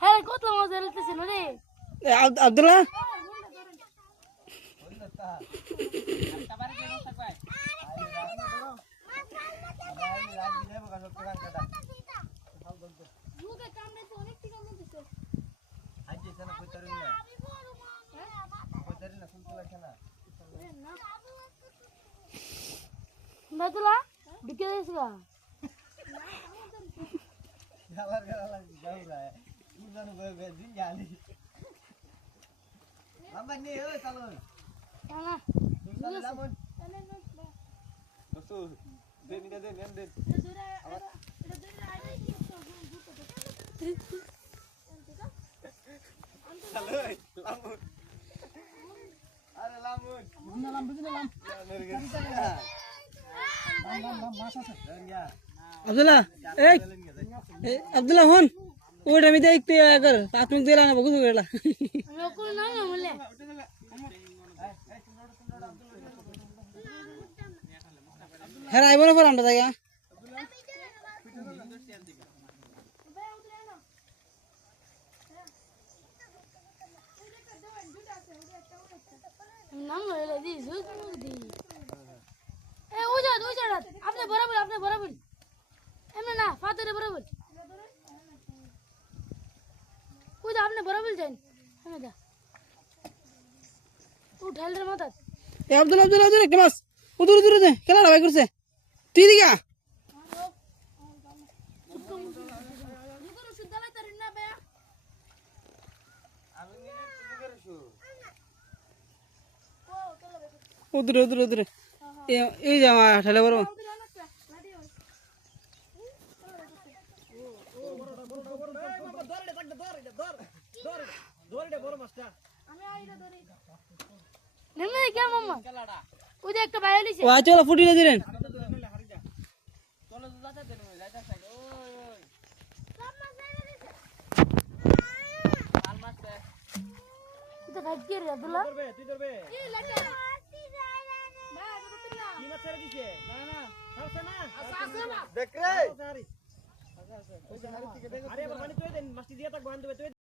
হ্যাঁ কত মজা লাগতেছিল রে আব্দুল্লাহ বাতুলা ঢুকে যাইছ গা আব্দুল্লাহ আব্দুল্লাহ হন ওটা আমি দেখতে কর প্রাথমিক দিলা না বহুত গেলা লোকল না বলে হ্যাঁ আইবো না পর আমরা জায়গা নাম হইলে দি জুস দি এ ওজা আপনি বরাবর এমনে না ফাতেরে বরাবর ওজা আপনি বরাবর যান এমনে দা উঠাল রে মাথা এ আব্দুল্লাহ একটা মাছ উদুর দে খেলা ভাই করছে তুই দিগা উদুর এই জামা ঠেলে বড় নেমে কে মামা ওই যে একটা বাইরে লিছে ও চলো ফুটি না দিলেন এটা ভাগ কি রে আব্দুল্লাহ তুই ধরবে এই লাগে কি মাছ ছেড়ে দিছে না ছাড়ছে না আসা দেখ রে আরে পানি তুই দেন মাছটি দিয়া তাক বাঁধ দেবে তুই